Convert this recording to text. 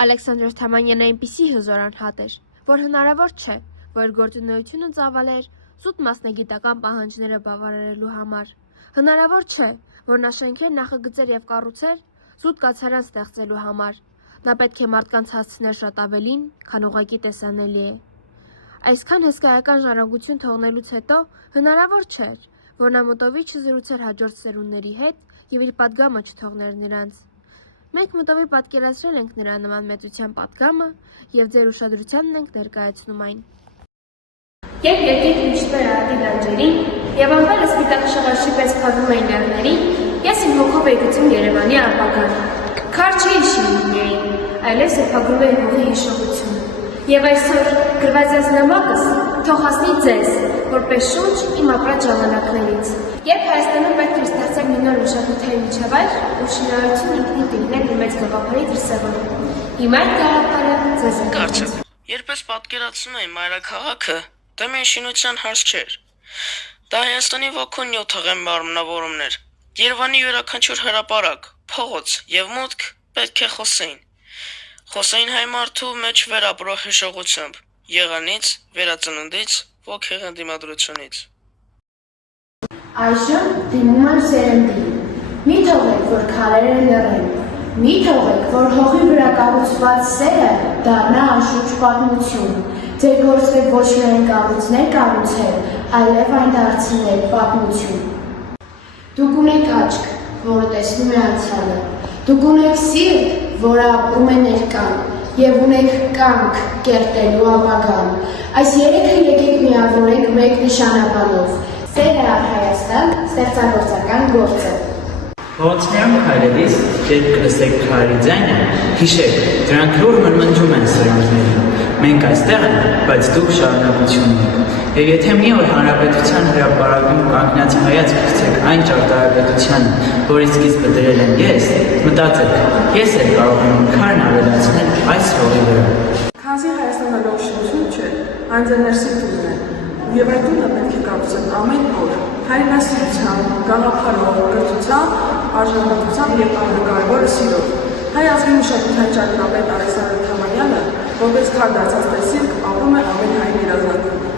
Ալեքսանդր Թամանյանը այնպիսի հզոր անհատ էր, որ հնարավոր չէ, որ գործունեությունը ծավալեր զուտ մասնագիտական պահանջները բավարարելու համար։ Հնարավոր չէ, որ նա շենքեր նախագծեր եւ կառուցեր զուտ կացարան ստեղծելու համար։ Նա պետք է մարդկանց հասցներ շատ ավելին, քան ուղղակի տեսանելի է։ Այսքան հսկայական ժառանգություն թողնելուց հետո հնարավոր չէր, որ նա մտովի չզրուցեր հաջորդ սերունդների հետ եւ իր պատգամը չթողներ նրանց։ Մենք մտովի պատկերացրել ենք նրա նման մեծության պատգամը եւ ձեր ուշադրությանն ենք ներկայացնում այն։ Երբ երկինք իջնում էր արատի լանջերին եւ ամպերը սպիտակ շղարշի պես փակվում էին լեռներին, ես իմ հոգով էի գցում Երևանի ապագան։ Քար չէի շինիներին, այլև սրբագրում էի հողի հիշողություն։ Եվ այսօր գրված այս նամակս թող հասնի ձեզ, որպես շունչ իմ ապրած ժամանակներից։ Երբ Հայաստանում պետք էր ստեղծել մի նոր մշակութային միջավայր, ու շինարարությունը ինքնին կլիներ մի մեծ գաղափարի դրսևորում։ Հիմա այդ գաղափարը ձեզ է։ Կարծեմ, երբ ես պատկերացնում էի մայրաքաղաքը, դա մի շինության հարց չէր։ Դա Հայաստանի ոգուն նյութեղեն մարմնավորումներ։ Երևանի յուրաքանչյուր հրապարակ, փողոց եւ մուտք պետք է խոսեին հայ մարդու մեջ վերապրող հիշողությամբ, եղանից, վերածննդից, ոգեղեն դիմադրությունից։ Այժմ դիմում եմ սերնդին, մի թողեք, որ քարերը լռեն, մի թողեք, որ հողի վրա կառուցված սերը դառնա անշուշտ պատմություն, ձեր գործեք ոչ միայն կառույցներ կառուցել, այլև այն դարձնել պատմություն։ Դուք ունեք աչք, որը տեսնում է անցյալը, դուք ունեք սիրտ, որը ապրում է ներկան, եւ ունեք կամք կերտելու ապագան։ Այս երեքը եկեք միավորենք մեկ նշանաբանով։ Սերը առ Հայաստան ստեղծագործական գործը։ Փողոցներում քայլելիս, երբ կլսեք քարերի ձայնը, հիշեք, դրանք լուր մրմնջում են սերունդներին։ Մենք այստեղ ենք, բայց դուք շարունակություն եք։ Եվ եթե մի օր հանրապետության հրապարակում կանգնած հայացք գցեք այն ճարտարապետությանը, որի սկիզբը դրել եմ ես, մտածեք, ես էլ կարող եմ քարն ավելացնել այս հողի վրա։ Քանզի Հայաստանը լավ շինություն չէ, այն ձեր ներսիտումն է, եւ այդ տունը պետք է կառուցել ամեն օր, հայրենասիրությամբ, գաղափարով, կրթությամբ, արժանապատվությամբ եւ ամենակարևորը սիրով։ Հայ ազգի մշակութային ճարտարապետ Ալեքսանդր Թամանյանը, որպես քար դարձած տեսիլք, ապրում է ամեն հայ երազանքում։